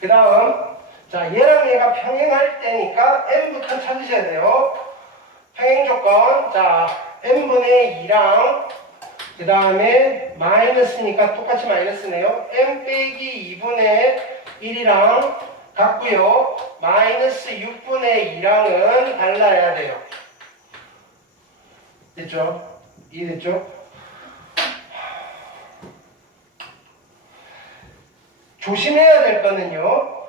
그 다음, 자, 얘랑 얘가 평행할 때니까 n부터 찾으셔야 돼요. 평행 조건, 자, n분의 2랑, 그 다음에 마이너스니까 똑같이 마이너스네요. n 빼기 2분의 1이랑 같고요. 마이너스 6분의 2랑은 달라야 돼요. 됐죠? 이해됐죠? 조심해야 될 거는요.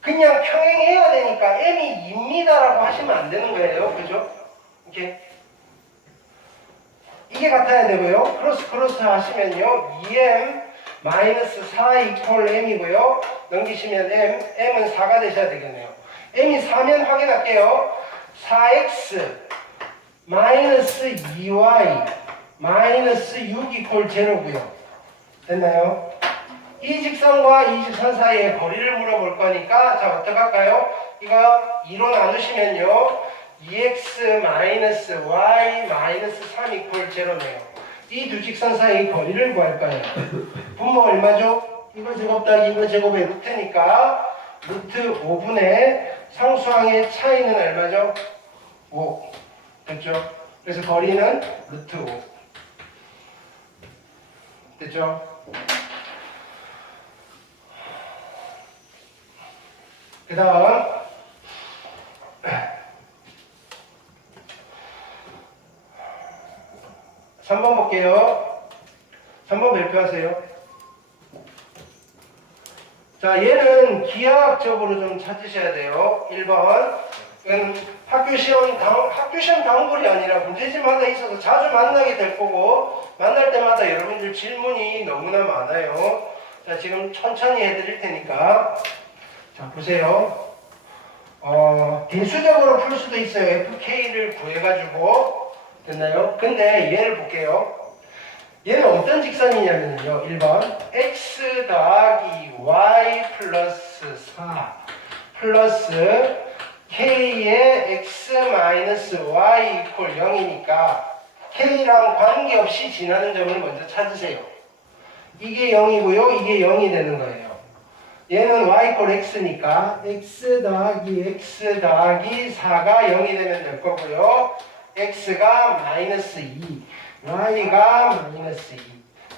그냥 평행해야 되니까 m이 2입니다라고 하시면 안 되는 거예요. 그죠? 이게 같아야 되고요. 크로스 하시면요. 2m 마이너스 4 이퀄 m이고요. 넘기시면 m은 4가 되셔야 되겠네요. m이 4면 확인할게요. 4x 마이너스 2y 마이너스 6 이퀄 0고요. 됐나요? 이 직선과 이 직선 사이의 거리를 물어볼 거니까 자 어떻게 할까요? 이거 2로 나누시면요 2x 마이너스 y 마이너스 3 이퀄 0네요. 이 두 직선 사이의 거리를 구할 거예요. 분모 얼마죠? 이거 제곱 더하기 이거 제곱의 루트니까 루트 5분의 상수항의 차이는 얼마죠? 5. 됐죠? 그래서 거리는 루트 5. 됐죠? 그 다음 3번 볼게요. 3번 발표하세요. 자, 얘는 기하학적으로 좀 찾으셔야 돼요. 1번 학교 시험 당골이 아니라 문제집마다 있어서 자주 만나게 될 거고 만날 때마다 여러분들 질문이 너무나 많아요. 자, 지금 천천히 해드릴 테니까 자, 보세요. 대수적으로 풀 수도 있어요. FK를 구해가지고. 됐나요? 근데 얘를 볼게요. 얘는 어떤 직선이냐면요. 1번. X 더하기 Y 플러스 4 플러스 K의 X 마이너스 Y 이퀄 0이니까 K랑 관계없이 지나는 점을 먼저 찾으세요. 이게 0이고요. 이게 0이 되는 거예요. 얘는 y 이퀄 x니까 x 더하기 4가 0이 되면 될 거고요. x가 마이너스 2, y가 마이너스 2.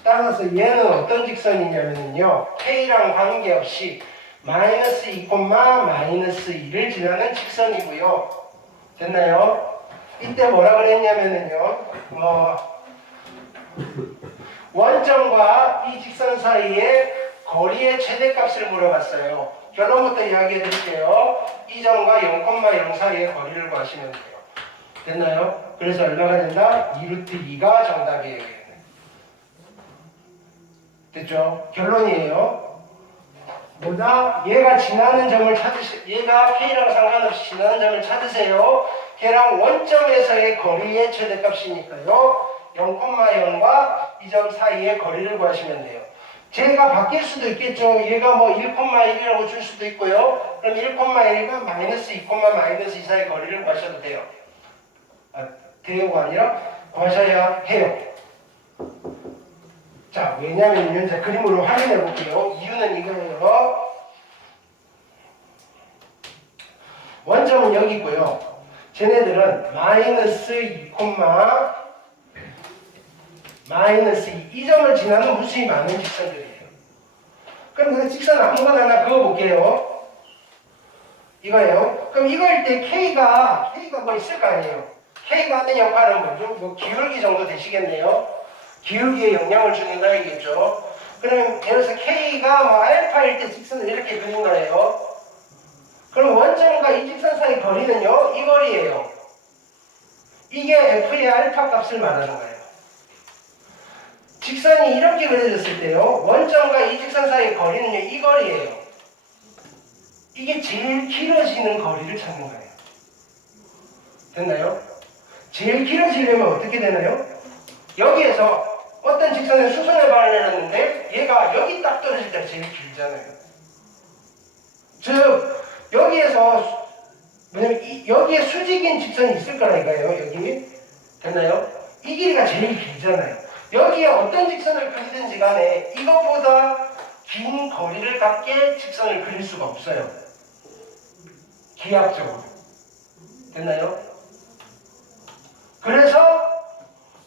따라서 얘는 어떤 직선이냐면요. k랑 관계없이 마이너스 2, 마이너스 2를 지나는 직선이고요. 됐나요? 이때 뭐라 그랬냐면요. 원점과 이 직선 사이에 거리의 최대값을 물어봤어요. 결론부터 이야기해 드릴게요. 이 점과 0,0 사이의 거리를 구하시면 돼요. 됐나요? 그래서 얼마가 된다? 2루트 2가 정답이에요. 됐죠? 결론이에요. 뭐다? 얘가 지나는 점을 얘가 K랑 상관없이 지나는 점을 찾으세요. 걔랑 원점에서의 거리의 최대값이니까요. 0,0과 이 점 사이의 거리를 구하시면 돼요. 제가 바뀔 수도 있겠죠. 얘가 뭐 1,1이라고 줄 수도 있고요. 그럼 1,1과 마이너스 2, 마이너스 2 사이의 거리를 구하셔도 돼요. 돼요가 아니라 구하셔야 해요. 자, 왜냐면요. 자, 그림으로 확인해 볼게요. 이유는 이거예요. 원점은 여기 있고요. 쟤네들은 마이너스 2, 마이너스 2. 이 점을 지나는 무수히 많은 직선들이에요. 그럼 그 직선 아무거나 하나 그어볼게요. 이거예요. 그럼 이거일 때 K가 뭐 있을 거 아니에요. K가 하는 역할은 뭐죠? 뭐 기울기 정도 되시겠네요. 기울기에 영향을 주는 거이겠죠. 그럼 예를 들어서 K가 뭐 알파일 때 직선을 이렇게 그린 거예요. 그럼 원점과 이 직선 사이 거리는요. 이 거리예요. 이게 F의 알파 값을 말하는 거예요. 직선이 이렇게 그려졌을 때요. 원점과 이 직선 사이의 거리는요. 이 거리예요. 이게 제일 길어지는 거리를 찾는 거예요. 됐나요? 제일 길어지려면 어떻게 되나요? 여기에서 어떤 직선에 수선을 발현했는데 얘가 여기 딱 떨어질 때 제일 길잖아요. 즉 여기에서 뭐냐면 여기에 수직인 직선이 있을 거라니까요. 여기 됐나요? 이 길이가 제일 길잖아요. 여기에 어떤 직선을 그리든지 간에 이것보다 긴 거리를 갖게 직선을 그릴 수가 없어요. 기하학적으로. 됐나요? 그래서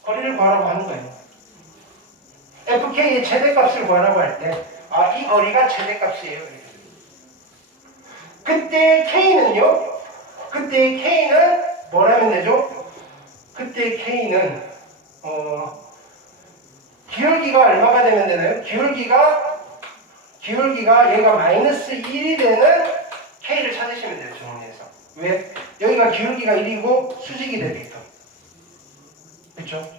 거리를 구하라고 하는 거예요. FK의 최대값을 구하라고 할 때, 아, 이 거리가 최대값이에요. 그때 K는요? 그때 K는 뭐라면 되죠? 그때 K는 기울기가 얼마가 되면 되나요? 기울기가 얘가 마이너스 1이 되는 K를 찾으시면 돼요. 정리해서. 왜? 여기가 기울기가 1이고 수직이 되게끔. 그렇죠?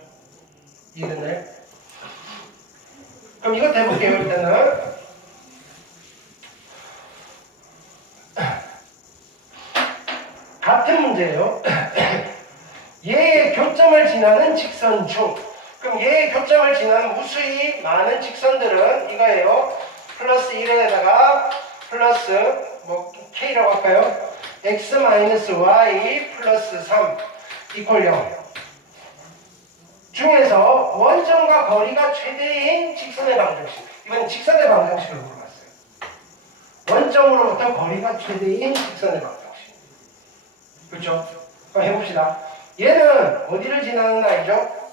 이해됐나요? 그럼 이것도 해볼게요. 일단은 같은 문제예요. 얘의 교점을 지나는 직선 중, 그럼 얘의 교점을 지나는 무수히 많은 직선들은 이거예요. 플러스 1에다가 플러스 뭐 K라고 할까요? x-y 플러스 3 이퀄 0 중에서 원점과 거리가 최대인 직선의 방정식. 이건 직선의 방정식을 물어봤어요. 원점으로부터 거리가 최대인 직선의 방정식. 그렇죠? 그럼 해봅시다. 얘는 어디를 지나는 라인이죠?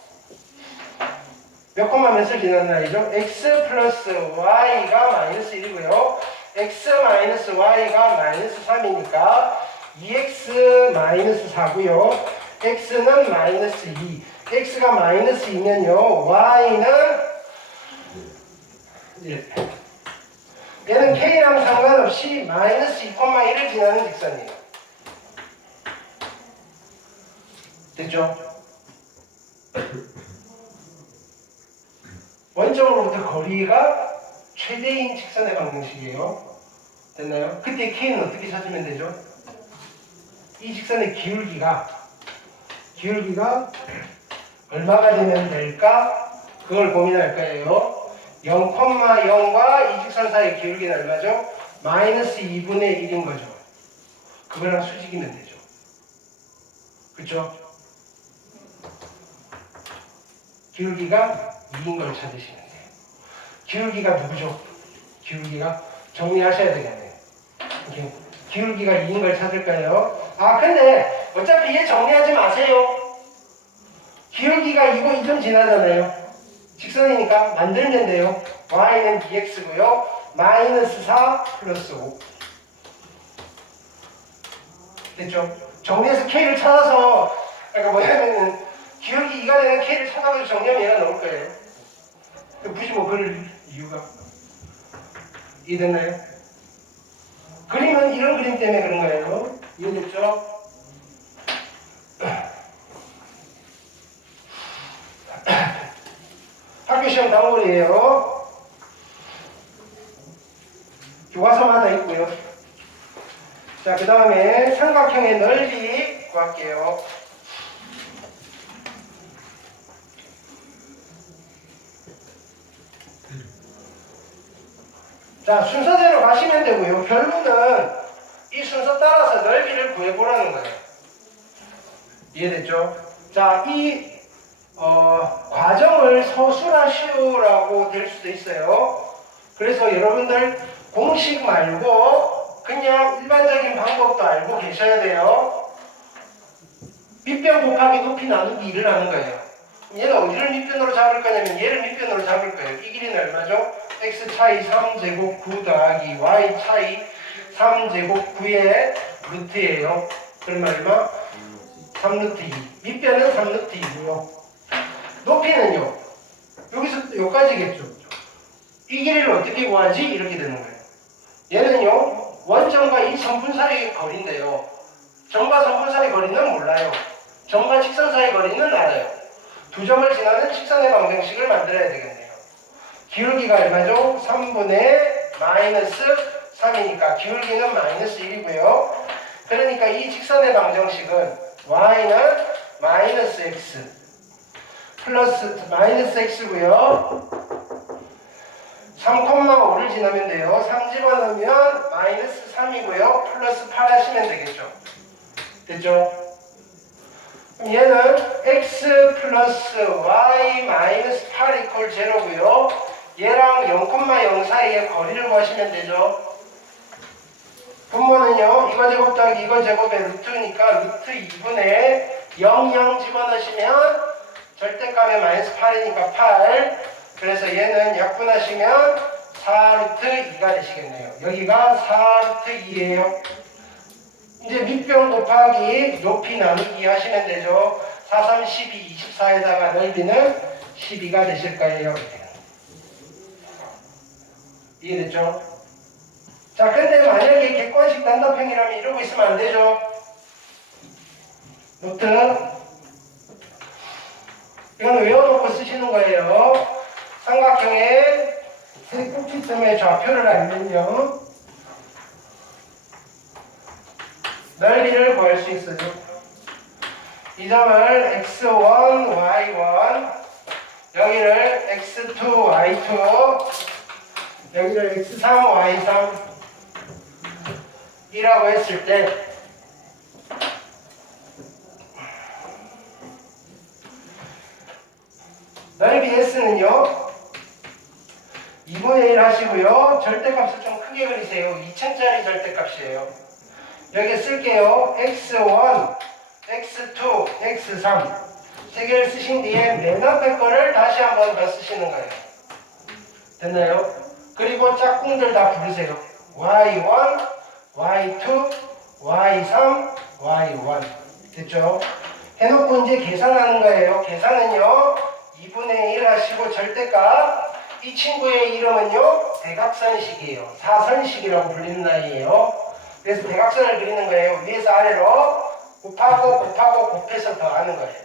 몇 콤마 몇을 지나는 라인이죠? x 플러스 y가 마이너스 1이고요. x 마이너스 y가 마이너스 3이니까 2x 마이너스 4고요. x는 마이너스 2. x가 마이너스 2면요. y는 얘는 k랑 상관없이 마이너스 2,1을 지나는 직선이에요. 됐죠? 원점으로부터 거리가 최대인 직선의 방정식이에요. 됐나요? 그때 K는 어떻게 찾으면 되죠? 이 직선의 기울기가 얼마가 되면 될까? 그걸 고민할 거예요. 0,0과 이 직선 사이의 기울기는 얼마죠? 마이너스 2분의 1인 거죠. 그거랑 수직이면 되죠. 그쵸? 기울기가 2인 걸 찾으시면 돼요. 기울기가 누구죠? 기울기가 정리하셔야 되겠네요. 이렇게 기울기가 2인 걸 찾을까요? 아, 근데 어차피 얘 정리하지 마세요. 기울기가 2고 2점 지나잖아요. 직선이니까 만들면 돼요. y는 dx고요. 마이너스 4 플러스 5. 됐죠? 정리해서 k를 찾아서, 그러니까 뭐냐면은 기울기 2가 되는 k를 찾아가지고 정리하면 얘가 나올 거예요. 굳이 뭐 그럴 이유가 이해됐나요? 그림은 이런 그림 때문에 그런 거예요. 이해됐죠? 학교 시험 단골이에요. 교과서마다 있고요. 자, 그 다음에 삼각형의 넓이 구할게요. 자, 순서대로 가시면 되고요. 결론은 이 순서 따라서 넓이를 구해보라는 거예요. 이해됐죠? 자, 이 과정을 서술하시오라고 될 수도 있어요. 그래서 여러분들 공식 말고 그냥 일반적인 방법도 알고 계셔야 돼요. 밑변 곱하기 높이 나누기 2를 하는 거예요. 얘는 어디를 밑변으로 잡을 거냐면 얘를 밑변으로 잡을 거예요. 이 길이는 얼마죠? x 차이 3제곱 9 더하기 y 차이 3제곱 9의 루트예요. 그럼 얼마? 3루트 2. 밑변은 3루트 2고요. 높이는요. 여기서 여기까지겠죠. 이 길이를 어떻게 구하지? 이렇게 되는 거예요. 얘는요. 원점과 이 선분 사이의 거리인데요. 점과 선분 사이의 거리는 몰라요. 점과 직선 사이의 거리는 알아요. 두 점을 지나는 직선의 방정식을 만들어야 되겠네요. 기울기가 얼마죠? 3분의 마이너스 3이니까 기울기는 마이너스 1이고요. 그러니까 이 직선의 방정식은 y는 마이너스 x 플러스 마이너스 x고요. 3,5를 지나면 돼요. 3 집어넣으면 마이너스 3이고요. 플러스 8 하시면 되겠죠. 됐죠? 그럼 얘는 x 플러스 y 마이너스 8 이퀄 0고요. 얘랑 0,0 사이의 거리를 구하시면 되죠. 분모는요, 이거 제곱 더하기 이거 제곱의 루트니까 루트 2분의 0, 0 집어넣으시면 절대값의 마이너스 8이니까 8. 그래서 얘는 약분하시면 4루트 2가 되시겠네요. 여기가 4루트 2예요. 이제 밑변 곱하기 높이 나누기 하시면 되죠. 4, 3, 12, 24에다가 넓이는 12가 되실 거예요. 이해됐죠? 자, 근데 만약에 객관식 단답형이라면 이러고 있으면 안 되죠. 노트. 이건 외워놓고 쓰시는 거예요. 삼각형의 세 꼭지점의 좌표를 알면요, 넓이를 구할 수 있어요. 이 점을 x1, y1, 여기를 x2, y2, 여기를 x3, y3 이라고 했을 때 넓이 S는요 2분의 1 하시고요. 절대값을 좀 크게 그리세요. 2층짜리 절대값이에요. 여기 쓸게요. x1, x2, x3 세 개를 쓰신 뒤에 맨 앞에 거를 다시 한 번 더 쓰시는 거예요. 됐나요? 그리고 짝꿍들 다 부르세요. y1, y2, y3, y1 됐죠? 해놓고 이제 계산하는 거예요. 계산은요 2분의 1 하시고 절대값, 이 친구의 이름은요 대각선식이에요. 사선식이라고 불리는 아이예요. 그래서 대각선을 그리는 거예요. 위에서 아래로 곱하고 곱해서 더하는 거예요.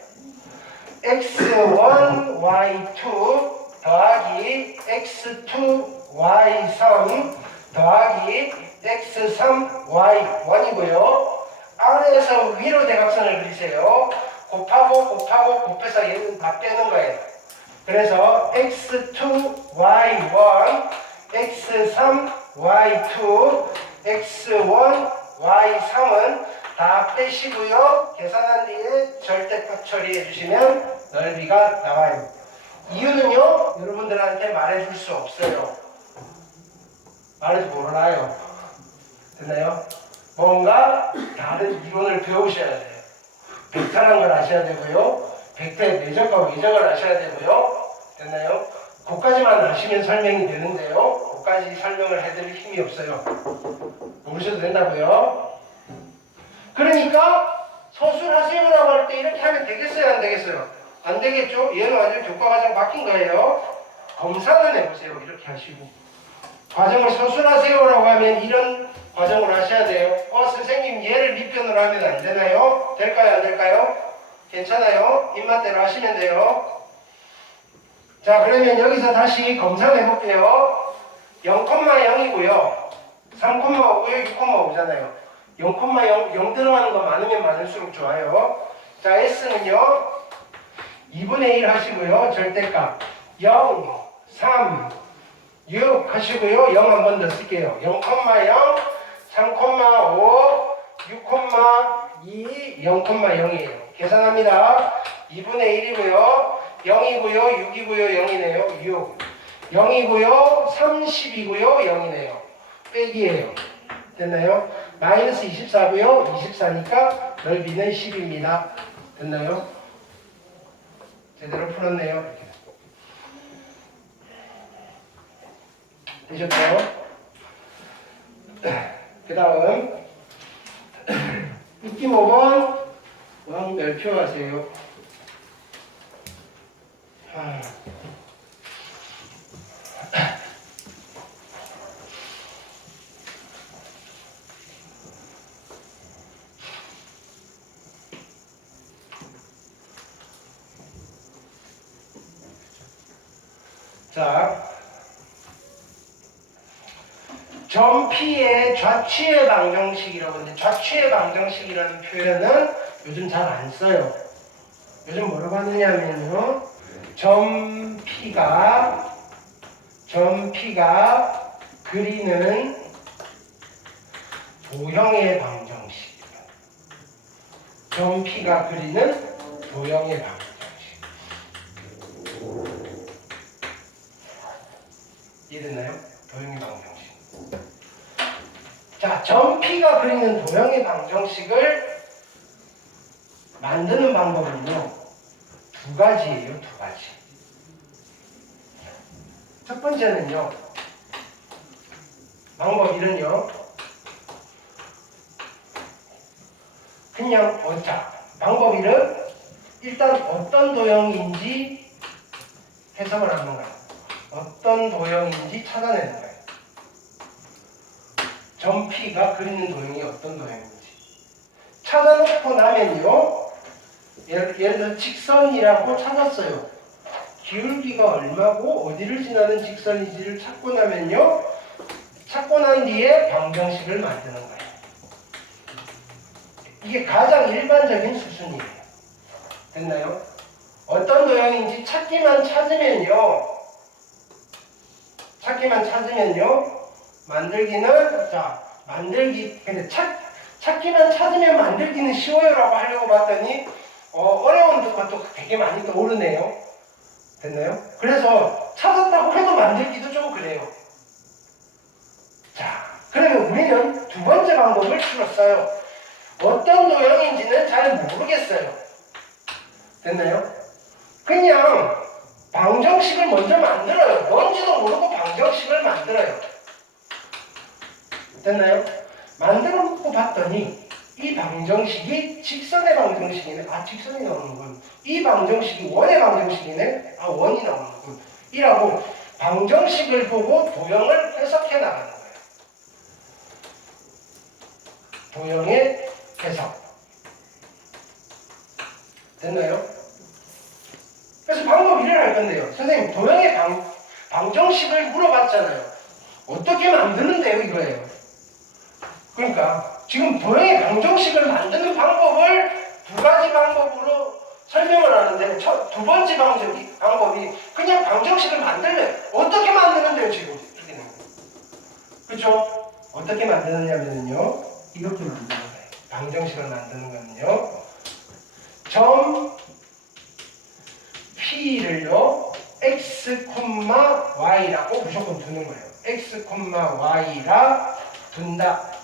x1, y2 더하기 x2, y3 더하기 x3, y1이고요. 아래에서 위로 대각선을 그리세요. 곱하고 곱해서 얘는 다 빼는 거예요. 그래서 x2, y1, x3, y2, x1, y3은 다 빼시고요. 계산한 뒤에 절대값 처리해 주시면 넓이가 나와요. 이유는요, 여러분들한테 말해줄 수 없어요. 말해도 몰라요. 됐나요? 뭔가 다른 이론을 배우셔야 돼요. 벡터란 걸 아셔야 되고요. 벡터의 내적과 외적을 아셔야 되고요. 됐나요? 그까지만 아시면 설명이 되는데요. 그까지 설명을 해드릴 힘이 없어요. 모르셔도 된다고요. 그러니까 소술하세요라고 할 때 이렇게 하면 되겠어요? 안 되겠어요? 안 되겠죠? 얘는 완전 교과과정 바뀐 거예요. 검사는 해보세요. 이렇게 하시고. 과정을 소술하세요라고 하면 이런 과정을 하셔야 돼요. 선생님 얘를 밑변으로 하면 안 되나요? 될까요? 안 될까요? 괜찮아요? 입맛대로 하시면 돼요. 자, 그러면 여기서 다시 검사해 볼게요. 0,0이고요. 3,5고요. 6,5잖아요. 0,0, 0 들어가는 거 많으면 많을수록 좋아요. 자, S는요. 2분의 1 하시고요. 절대값 0, 3, 6 하시고요. 0 한 번 더 쓸게요. 0,0, 3,5, 6,2, 0,0이에요. 계산합니다. 2분의 1이고요. 0이고요. 6이고요. 0이네요. 6. 0이고요. 30이고요. 0이네요. 빼기예요. 됐나요? 마이너스 24고요. 24니까 넓이는 10입니다. 됐나요? 제대로 풀었네요. 되셨죠? 그 다음 느낌 5번 왕별표 하세요. 자, 점 P의 좌취의 방정식이라고 하는데, 좌취의 방정식이라는 표현은 요즘 잘 안 써요. 요즘 뭐라고 하느냐면요, 점 P가 그리는 도형의 방정식. 점 P가 그리는 도형의 방정식. 이해됐나요? 도형의 방정식. 자, 점 P가 그리는 도형의 방정식을 만드는 방법은요, 두 가지예요, 두 가지. 첫 번째는요, 방법 1은요, 그냥, 자, 방법 1은 일단 어떤 도형인지 해석을 하는 거예요. 어떤 도형인지 찾아내는 거예요. 점 P가 그리는 도형이 어떤 도형인지. 찾아놓고 나면요, 예를 들어 직선이라고 찾았어요. 기울기가 얼마고 어디를 지나는 직선인지를 찾고 나면요, 찾고 난 뒤에 방정식을 만드는 거예요. 이게 가장 일반적인 수순이에요. 됐나요? 어떤 도형인지 찾기만 찾으면요, 만들기는, 자, 만들기, 근데 찾기만 찾으면 만들기는 쉬워요라고 하려고 봤더니, 어려운 것도 되게 많이 떠오르네요. 됐나요? 그래서 찾았다고 해도 만들기도 좀 그래요. 자, 그러면 우리는 두 번째 방법을 풀었어요. 어떤 도형인지는 잘 모르겠어요. 됐나요? 그냥 방정식을 먼저 만들어요. 뭔지도 모르고 방정식을 만들어요. 됐나요? 만들어 놓고 봤더니 이 방정식이 직선의 방정식이네. 아, 직선이 나오는군. 이 방정식이 원의 방정식이네. 아, 원이 나오는군. 이라고 방정식을 보고 도형을 해석해 나가는 거예요. 도형의 해석. 됐나요? 그래서 방법 1을 할 건데요. 선생님, 도형의 방정식을 물어봤잖아요. 어떻게 만드는데요? 이거예요. 그러니까 지금 도형의 방정식을 만드는 방법을 두 가지 방법으로 설명을 하는데, 두 번째 방법이 그냥 방정식을 만들면 어떻게 만드는데요? 지금 이렇게 되는 거예요. 그렇죠? 어떻게 만드느냐면요, 이렇게 만드는 거예요. 방정식을 만드는 거는요, 점 P를요 x, y라고 무조건 두는 거예요. x, y라 둔다.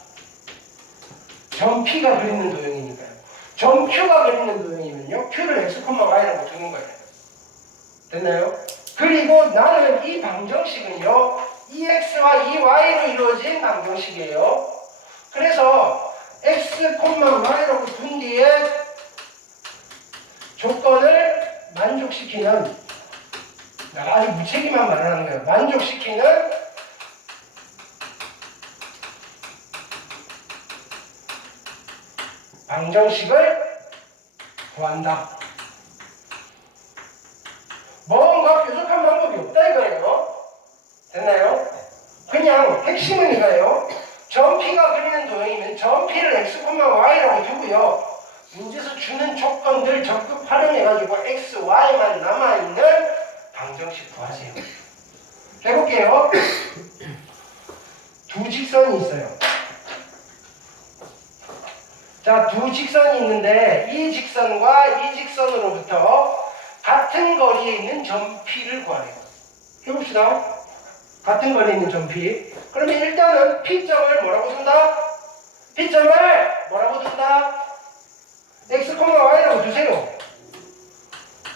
점 P가 그리는 도형이니까요. 점 Q가 그리는 도형이면요, Q를 x, y라고 두는 거예요. 됐나요? 그리고 나는 이 방정식은요, 이 x와 이 y로 이루어진 방정식이에요. 그래서 x, y라고 둔 뒤에 조건을 만족시키는, 아주 무책임한 말을 하는 거예요. 만족시키는 방정식을 구한다. 뭔가 뾰족한 방법이 없다 이거예요. 됐나요? 그냥 핵심은 이거예요. 점 P가 그리는 도형이면 점 P를 x, y라고 두고요, 문제에서 주는 조건들 적극 활용해가지고 x, y만 남아있는 방정식 구하세요. 해볼게요. 두 직선이 있어요. 자, 두 직선이 있는데 이 직선과 이 직선으로부터 같은 거리에 있는 점 P를 구하래요. 해봅시다. 같은 거리에 있는 점 P. 그러면 일단은 P점을 뭐라고 둔다? P점을 뭐라고 둔다? x, y라고 두세요.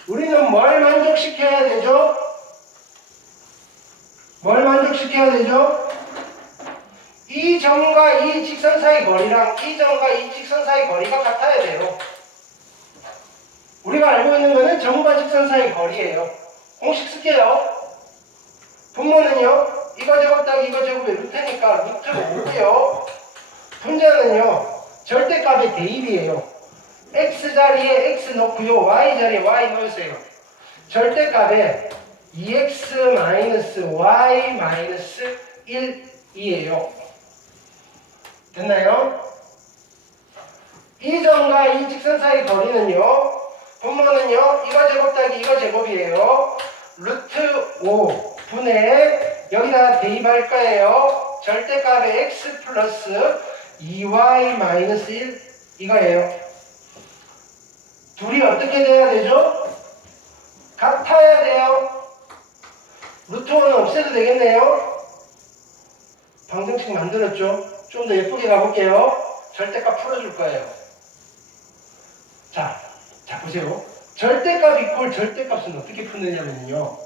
우리는 뭘 만족시켜야 되죠? 뭘 만족시켜야 되죠? 이 점과 이 직선 사이 거리랑 이 점과 이 직선 사이 거리가 같아야 돼요. 우리가 알고 있는 거는 점과 직선 사이 거리예요. 공식 쓸게요. 분모는요, 이거 제곱 더하기 이거 제곱의 루트니까 루트 5고요. 분자는요, 절대값의 대입이에요. x 자리에 x 넣고요, y 자리에 y 넣으세요. 절대값에 2x-y-1이에요. 됐나요? 이 점과 이 직선 사이 거리는요, 분모는요, 이거 제곱 더하기 이거 제곱이에요. 루트 5 분의, 여기다 대입할 거예요. 절대값의 x 플러스 2y-1 이거예요. 둘이 어떻게 돼야 되죠? 같아야 돼요. 루트 5는 없애도 되겠네요. 방정식 만들었죠? 좀 더 예쁘게 가볼게요. 절대값 풀어줄 거예요. 자 보세요. 절대값 이꼴 절대값은 어떻게 푸느냐면요.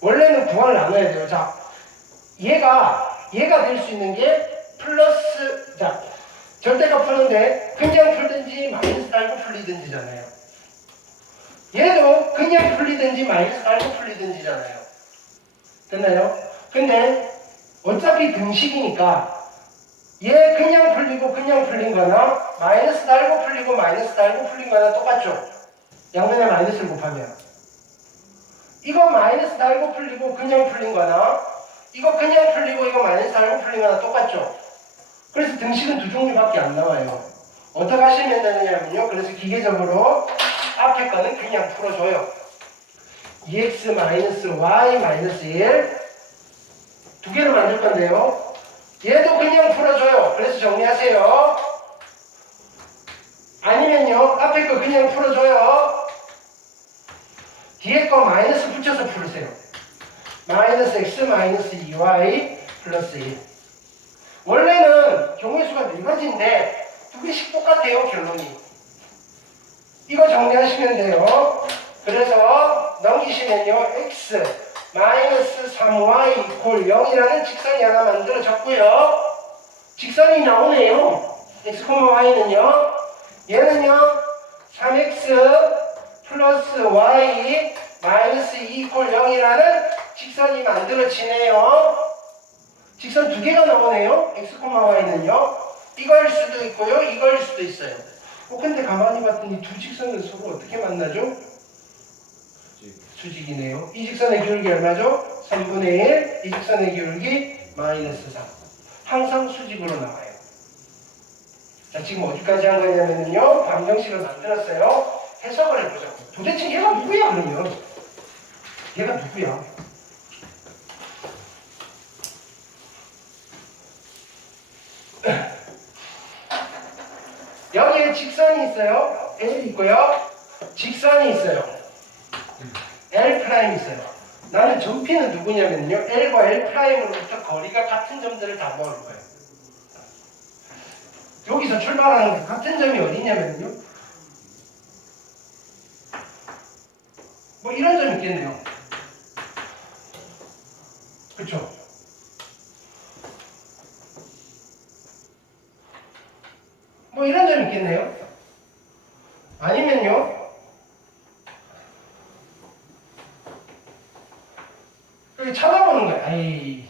원래는 구간을 나눠야 돼요. 자, 얘가 될 수 있는 게 플러스, 자, 절대값 푸는데 그냥 풀든지 마이너스 달고 풀리든지잖아요. 얘도 그냥 풀리든지 마이너스 달고 풀리든지잖아요. 됐나요? 근데 어차피 등식이니까 얘 그냥 풀리고 그냥 풀린 거나 마이너스 달고 풀리고 마이너스 달고 풀린 거나 똑같죠? 양면에 마이너스를 곱하면 이거 마이너스 달고 풀리고 그냥 풀린 거나 이거 그냥 풀리고 이거 마이너스 달고 풀린 거나 똑같죠? 그래서 등식은 두 종류밖에 안 나와요. 어떻게 하시면 되느냐면요. 그래서 기계적으로 앞에 거는 그냥 풀어줘요. 2x-y-1 두 개를 만들 건데요. 얘도 그냥 풀어줘요. 그래서 정리하세요. 아니면요. 앞에 거 그냥 풀어줘요. 뒤에 거 마이너스 붙여서 풀으세요. 마이너스 x 마이너스 2y 플러스 1. 원래는 경우의 수가 4가지인데 두 개씩 똑같아요. 결론이. 이거 정리하시면 돼요. 그래서 넘기시면요. x 마이너스 3y 이퀄 0이라는 직선이 하나 만들어졌고요. 직선이 나오네요. x, y는요. 얘는요. 3x 플러스 y 마이너스 2 이퀄 0이라는 직선이 만들어지네요. 직선 두 개가 나오네요. x, y는요. 이거일 수도 있고요. 이거일 수도 있어요. 근데 가만히 봤더니 두 직선은 서로 어떻게 만나죠? 수직이네요. 이 직선의 기울기 얼마죠? 3분의 1. 이 직선의 기울기 마이너스 3. 항상 수직으로 나와요. 자, 지금 어디까지 한 거냐면요. 방정식을 만들었어요. 해석을 해보자고. 도대체 얘가 누구야, 그러면? 얘가 누구야? 여기에 직선이 있어요. L 있고요. 직선이 있어요. L' 있어요. 나는 점피는 누구냐면요. L과 L'으로부터 거리가 같은 점들을 다 모을 거예요. 여기서 출발하는 같은 점이 어디냐면요. 뭐 이런 점 있겠네요. 그쵸? 뭐 이런 점 있겠네요. 아니면요. 여기 쳐다보는 거예요. 아이.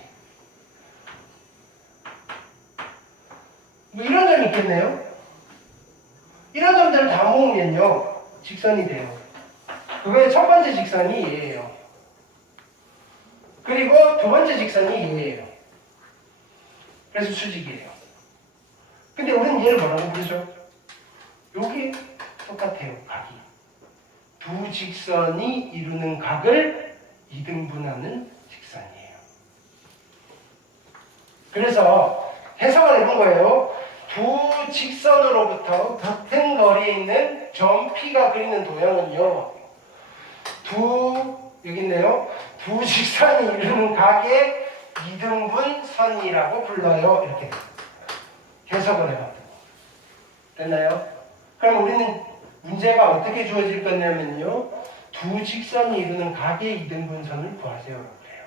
뭐 이런 점 있겠네요. 이런 점들을 다 모으면요. 직선이 돼요. 그거의 첫 번째 직선이 얘예요. 그리고 두 번째 직선이 얘예요. 그래서 수직이에요. 근데 우리는 얘를 뭐라고 부르죠? 여기 똑같아요. 각이. 두 직선이 이루는 각을 이등분하는 직선이에요. 그래서 해석을 해본 거예요. 두 직선으로부터 같은 거리에 있는 점 P가 그리는 도형은요. 여기 있네요. 두 직선이 이루는 각의 이등분선이라고 불러요. 이렇게 해석을 해봤다. 됐나요? 그럼 우리는 문제가 어떻게 주어질 거냐면요. 두 직선이 이루는 각의 이등분선을 구하세요. 그래요.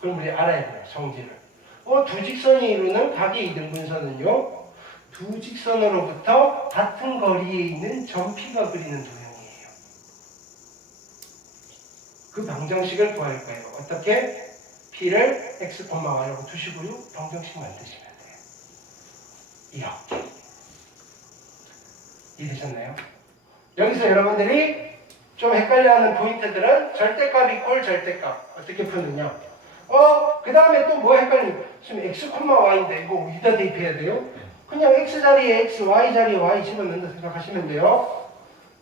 그럼 우리 알아야 돼요. 성질을. 두 직선이 이루는 각의 이등분선은요. 두 직선으로부터 같은 거리에 있는 점 P가 그리는 도형이에요. 그 방정식을 구할 거예요. 어떻게? P를 x, y라고 두시고요. 방정식 만드시면 돼요. 이렇게. 이해되셨나요? 여기서 여러분들이 좀 헷갈려하는 포인트들은 절대값 이꼴 절대값. 어떻게 푸느냐? 그 다음에 또 뭐 헷갈리냐? 지금 x, y인데 이거 어디다 대입해야 돼요? 그냥 x 자리에 x, y 자리에 y 집어넣는다 생각하시면 돼요.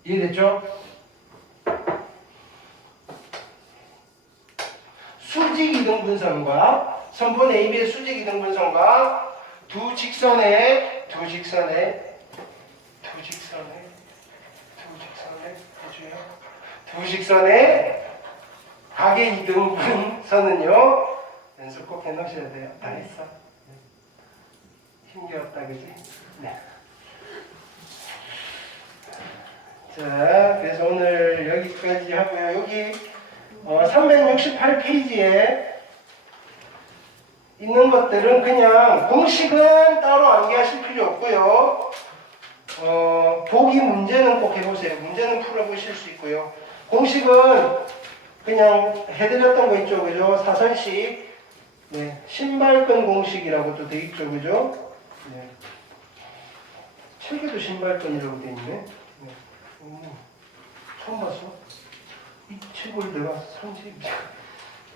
이해됐죠? 수직 이등분선과 선분 AB의 수직 이등분선과 두 직선의 가계 2등분서는요 연습 꼭 해놓으셔야 돼요. 다 했어? 힘겹다 그지? 네. 자, 그래서 오늘 여기까지 하고요. 여기 368페이지에 있는 것들은 그냥 공식은 따로 암기하실 필요 없고요. 보기 문제는 꼭 해보세요. 문제는 풀어보실 수 있고요. 공식은 그냥 해드렸던 거 있죠, 그죠? 사선식, 네, 신발끈 공식이라고 또 돼 있죠, 그죠? 네. 책에도 신발끈이라고 돼 있네. 네. 처음 봤어? 이 책을 내가 산지.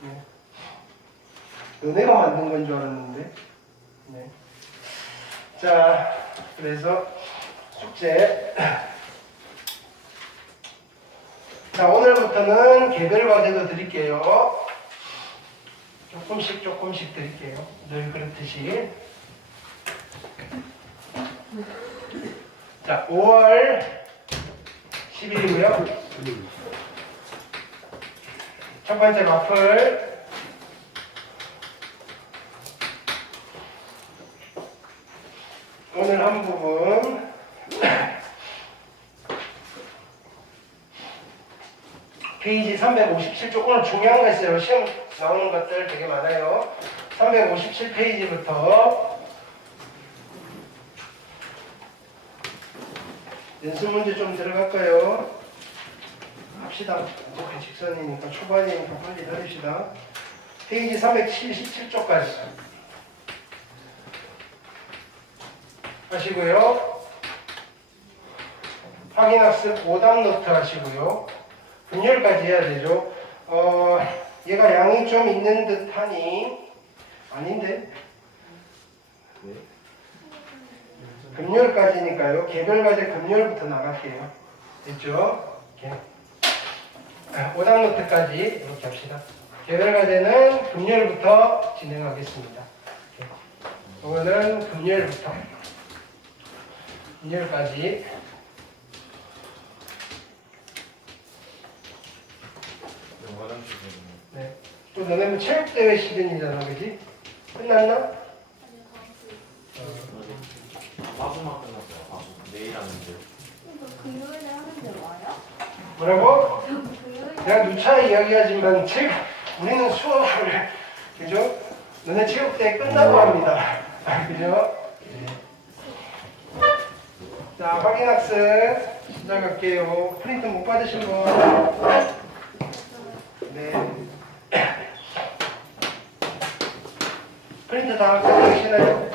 네. 너네가 만든 건 줄 알았는데. 네. 자, 그래서 숙제. 자, 오늘부터는 개별 과제도 드릴게요. 조금씩 드릴게요. 늘 그렇듯이. 자, 5월 10일이고요. 첫 번째 마플. 오늘 한 부분. 페이지 357쪽. 오늘 중요한 거 있어요. 시험 나오는 것들 되게 많아요. 357페이지부터 연습 문제 좀 들어갈까요? 합시다. 어차피 직선이니까 초반이니까 빨리 다닙시다. 페이지 377쪽까지 하시고요. 확인학습 5단 노트 하시고요. 분열까지 해야 되죠. 얘가 양이 좀 있는 듯하니 아닌데 금요일까지니까요. 개별과제 금요일부터 나갈게요. 됐죠? 이렇게. 5단 노트까지 이렇게 합시다. 개별과제는 금요일부터 진행하겠습니다. 이거는 금요일부터 금요일까지. 네. 또 너네 뭐 체육대회 시즌이잖아, 그지? 끝났나? 화수만 끝났어요. 화수. 내일 하는데. 이거 금요일에 하는데 와요? 뭐라고? 금요일에 내가 누차 이야기하지만 우리는 수업을 그죠? 너네 체육대회 끝나고 합니다. 그죠? 네. 자, 확인학습 시작할게요. 프린트 못 받으신 분? 네. 프린트 다 끝내시나요?